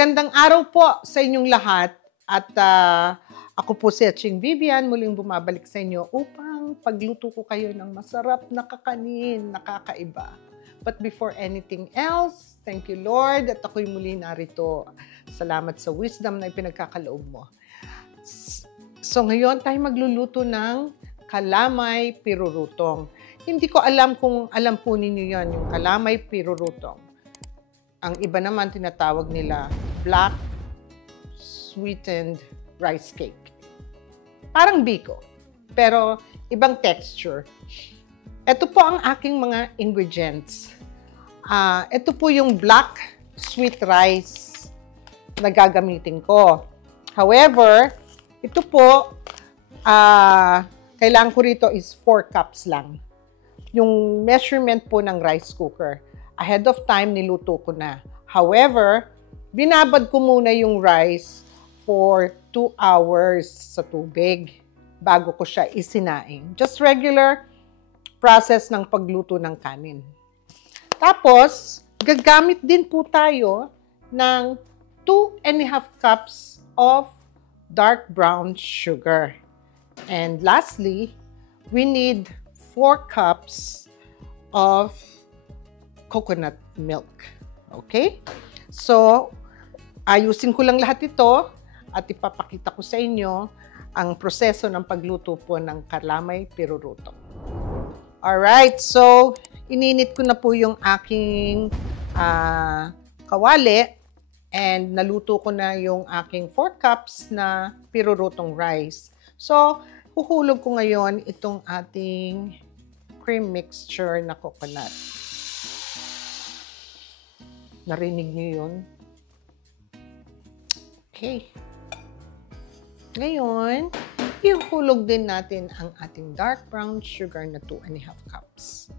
Magandang araw po sa inyong lahat at ako po si Ching Vivian, muling bumabalik sa inyo upang pagluto ko kayo ng masarap na kakanin, nakakaiba. But before anything else, thank you Lord at ako'y muli narito. Salamat sa wisdom na ipinagkakaloob mo. So ngayon tayo magluluto ng kalamay pirurutong. Hindi ko alam kung alam po ninyo yan, yung kalamay pirurutong. Ang iba naman tinatawag nila black sweetened rice cake. Parang biko, pero ibang texture. Ito po ang aking mga ingredients. Ito po yung black sweet rice na gagamitin ko. However, ito po, kailangan ko rito is 4 cups lang. Yung measurement po ng rice cooker. Ahead of time, niluto ko na. However, binabad ko muna yung rice for 2 hours sa tubig bago ko siya isinaing. Just regular process ng pagluto ng kanin. Tapos, gagamit din po tayo ng 2½ cups of dark brown sugar. And lastly, we need 4 cups of coconut milk. Okay? So, ayusin ko lang lahat ito at ipapakita ko sa inyo ang proseso ng pagluto po ng kalamay pirurutong. Alright, so ininit ko na po yung aking kawali and naluto ko na yung aking 4 cups na pirurutong rice. So, huhulog ko ngayon itong ating cream mixture na coconut. Narinig niyo yun? Okay. Ngayon, ihulog din natin ang ating dark brown sugar na 2½ cups.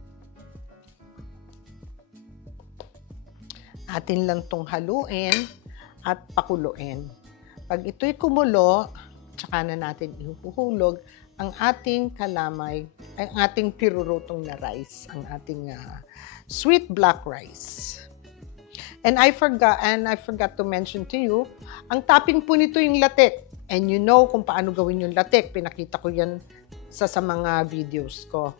Atin lang itong haluin at pakuluin. Pag ito'y kumulo, tsaka na natin ihuhulog ang ating kalamay, ang ating pirurutong na rice, ang ating sweet black rice. And I forgot to mention to you, ang topping po nito yung latek. And you know kung paano gawin yung latek. Pinakita ko yan sa mga videos ko.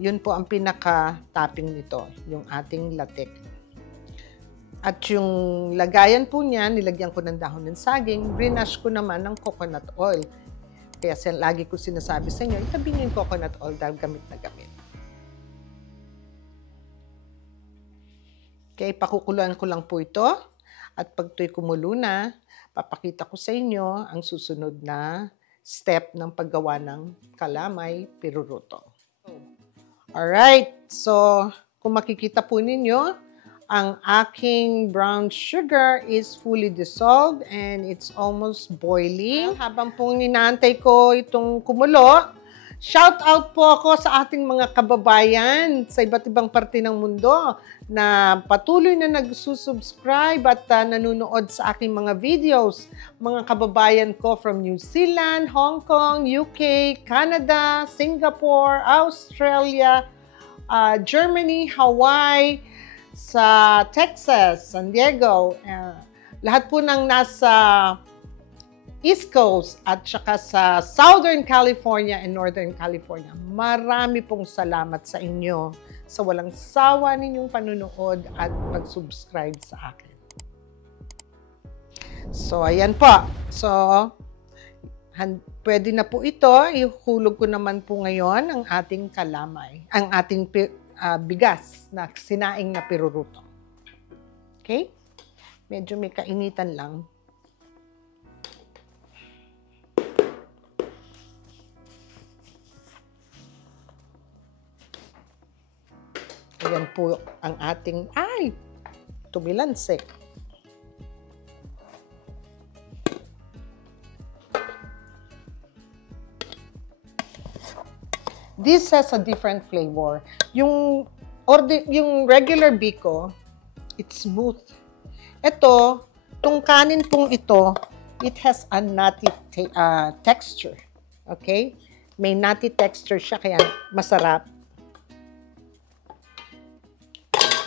Yun po ang pinaka-topping nito, yung ating latek. At yung lagayan po niya, nilagyan ko ng dahon ng saging, brinash ko naman ng coconut oil. Kaya lagi ko sinasabi sa inyo, itabi niyo yung coconut oil dahil gamit na gamit. Okay, pakukuluan ko lang po ito. At pag ito'y kumulo na, papakita ko sa inyo ang susunod na step ng paggawa ng kalamay pirurutong. Alright, so kung makikita po ninyo, ang aking brown sugar is fully dissolved and it's almost boiling. Habang pong inaantay ko itong kumulo, shout out po ako sa ating mga kababayan sa iba't ibang parte ng mundo na patuloy na nagsusubscribe at nanonood sa aking mga videos. Mga kababayan ko from New Zealand, Hong Kong, UK, Canada, Singapore, Australia, Germany, Hawaii, sa Texas, San Diego, lahat po ng nasa East Coast at saka sa Southern California and Northern California. Marami pong salamat sa inyo sa walang sawa ninyong panunood at pag-subscribe sa akin. So, ayan po. So, pwede na po ito. Ihulog ko naman po ngayon ang ating kalamay, ang ating bigas na sinaing na pirurutong. Okay? Medyo may kainitan lang. Ayan po ang ating, tumilansik. This has a different flavor. Yung regular biko, it's smooth. Ito, tong kanin pong ito, it has a nutty texture. Okay? May nutty texture siya, kaya masarap.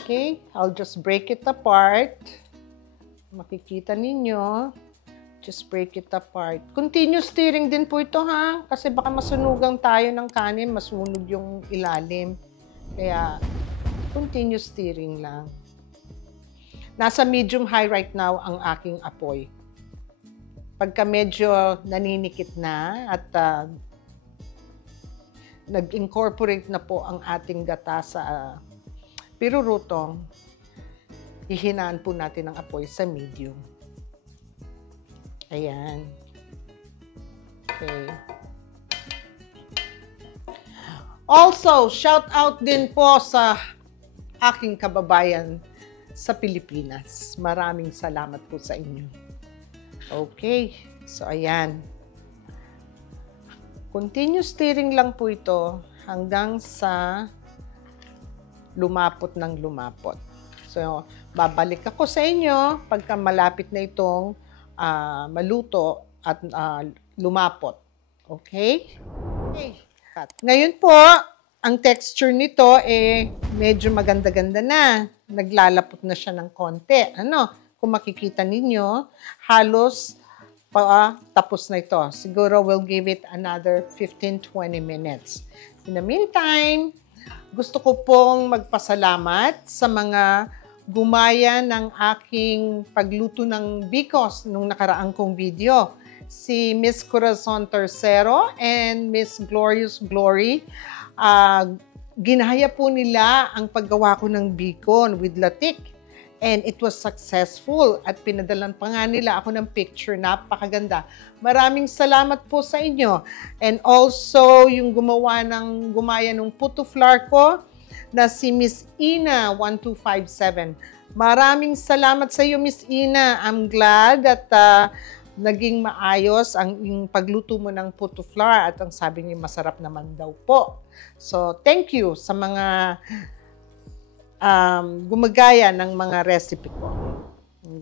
Okay, I'll just break it apart. Makikita ninyo, just break it apart. Continuous stirring din po ito ha, kasi baka masunugan tayo ng kanin, masunog yung ilalim. Kaya, continuous stirring lang. Nasa medium high right now ang aking apoy. Pagka medyo naninikit na at nag-incorporate na po ang ating gata sa pirurutong, hihinaan po natin ang apoy sa medium. Ayan. Okay. Also, shout out din po sa aking kababayan sa Pilipinas. Maraming salamat po sa inyo. Okay. So, ayan. Continuous stirring lang po ito hanggang sa lumapot ng lumapot. So, babalik ako sa inyo pagka malapit na itong maluto at lumapot. Okay? Okay. Ngayon po, ang texture nito medyo maganda-ganda na. Naglalapot na siya ng konti. Kung makikita ninyo, halos tapos na ito. Siguro we'll give it another 15-20 minutes. In the meantime, gusto ko pong magpasalamat sa mga gumaya ng aking pagluto ng bikos nung nakaraang kong video. Si Miss Corazon Tercero and Miss Glorious Glory. Ginaya po nila ang paggawa ko ng bacon with latik. And it was successful at pinadalan pa nga nila ako ng picture. Napakaganda. Maraming salamat po sa inyo. And also, yung gumaya ng puto flour ko, na si Miss Ina 1257. Maraming salamat sa iyo, Miss Ina. I'm glad that naging maayos ang pagluto mo ng puto flour at ang sabi niya masarap naman daw po. So, thank you sa mga gumagaya ng mga recipe ko.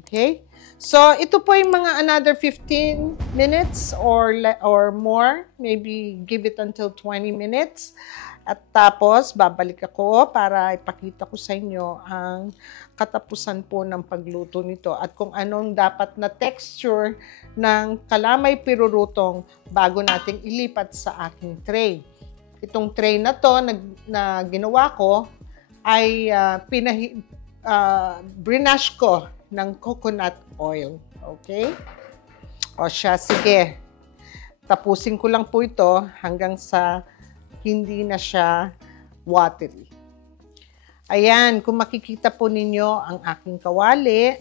Okay? So, ito po yung mga another 15 minutes or more. Maybe give it until 20 minutes. At tapos, babalik ako para ipakita ko sa inyo ang katapusan po ng pagluto nito at kung anong dapat na texture ng kalamay pirurutong bago nating ilipat sa aking tray. Itong tray na to na ginawa ko ay brinash ko ng coconut oil. Okay? O siya, sige. Tapusin ko lang po ito hanggang sa hindi na siya watery. Ayan, kung makikita po ninyo ang aking kawali,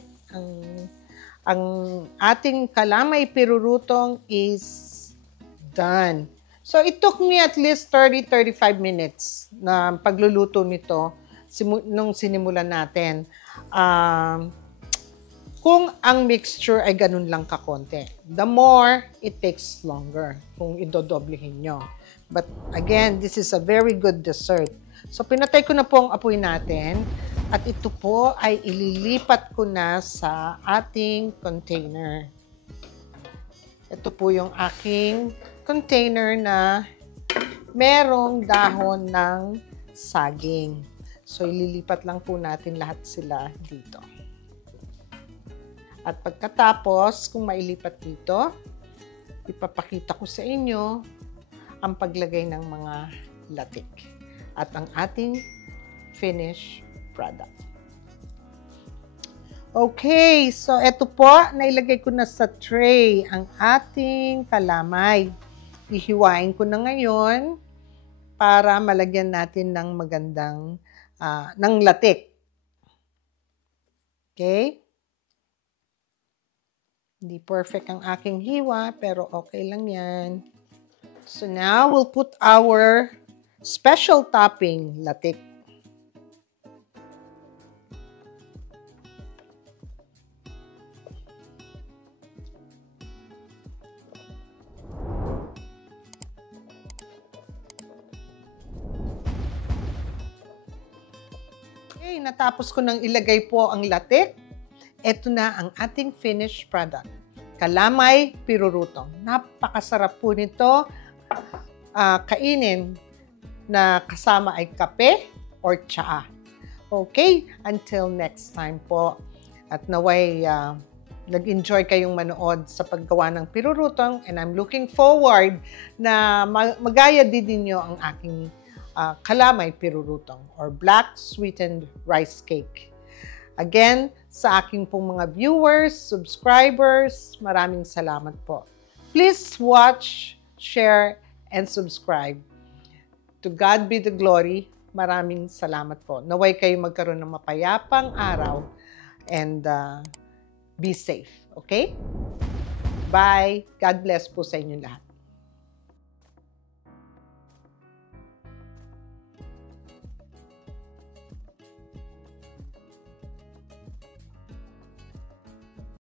ang ating kalamay pirurutong is done. So, it took me at least 30-35 minutes na pagluluto nito nung sinimulan natin. Kung ang mixture ay ganun lang kakonti. The more, it takes longer kung idodoblehin nyo. But again, this is a very good dessert. So, pinatay ko na po ang apoy natin at ito po ay ililipat ko na sa ating container. Ito po yung aking container na merong dahon ng saging. So, ililipat lang po natin lahat sila dito. At pagkatapos, kung mailipat dito, ipapakita ko sa inyo ang paglagay ng mga latik at ang ating finished product. Okay, so eto po, nailagay ko na sa tray ang ating kalamay. Ihiwain ko na ngayon para malagyan natin ng magandang ng latik. Okay? Hindi perfect ang aking hiwa, pero okay lang yan. So now, we'll put our special topping, latik. Okay, natapos ko nang ilagay po ang latik. Ito na ang ating finished product. Kalamay pirurutong. Napakasarap po nito. Kainin na kasama ay kape or tsaa. Okay? Until next time po. At naway nag-enjoy kayong manood sa paggawa ng pirurutong, and I'm looking forward na magaya din ninyo ang aking kalamay pirurutong or black sweetened rice cake. Again, sa aking pong mga viewers, subscribers, maraming salamat po. Please watch, share, and subscribe. To God be the glory. Maraming salamat po. Naway kayo magkaroon ng mapayapang araw and be safe. Okay? Bye. God bless po sa inyo lahat.